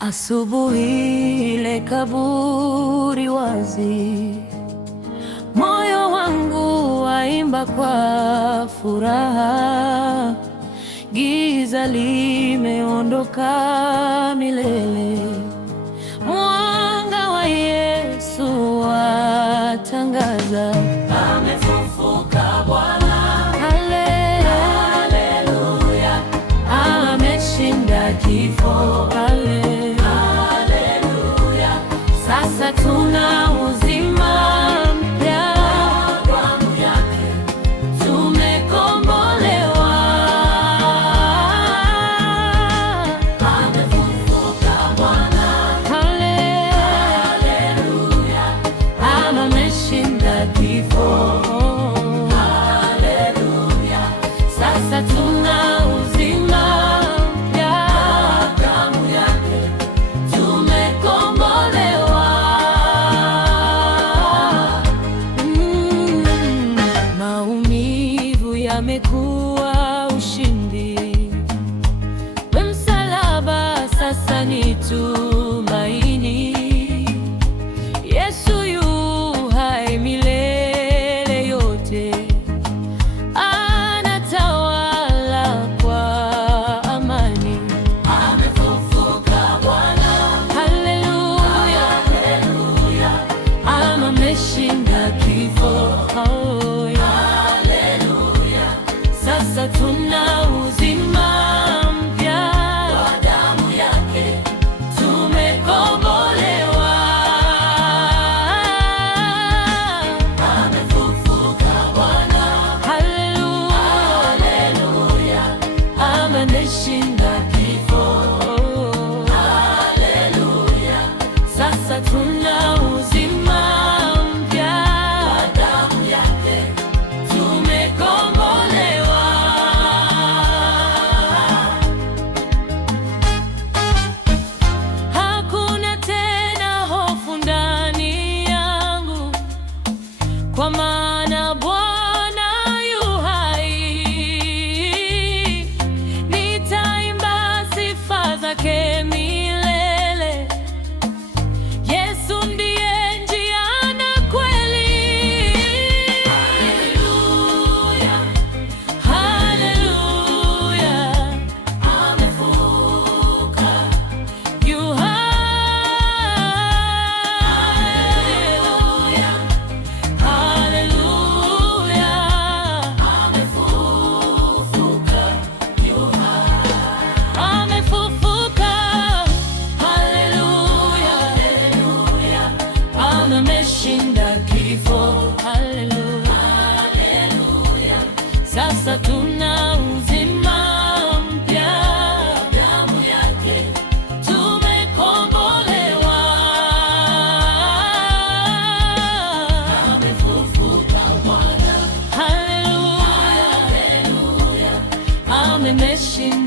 Asubuhi ile kaburi wazi, moyo wangu waimba kwa furaha. Giza limeondoka milele, mwanga wa Yesu watangaza, amefufuka Bwana. Haleluya, ameshinda kifo. Sasa tuna uzima mpya, damu yake tumekombolewa. Amefufuka Bwana. Haleluya, ameshinda kifo. Haleluya, sasa tuna uzima mpya, damu yake tumekombolewa. Yamekuwa ushindi, msalaba sasa ni tumaini. Yesu yu hai milele yote, anatawala kwa amani. Amefufuka Bwana. Haleluya, ameshinda kifo. Sasa tuna uzima mpya, kwa damu yake tumekombolewa. Amefufuka Bwana. Haleluya, ameshinda kifo. Haleluya, sasa tuna uzima mpya, kwa damu yake tumekombolewa. Kwa maana Bwana yu hai, nitaimba sifa zake milele. Yesu ndiye njia na kweli. Haleluya, haleluya, amefufuka yu hai. Ameshinda kifo. Haleluya, sasa tuna uzima mpya, damu yake tumekombolewa. Amefufuka Bwana. Haleluya, ameshinda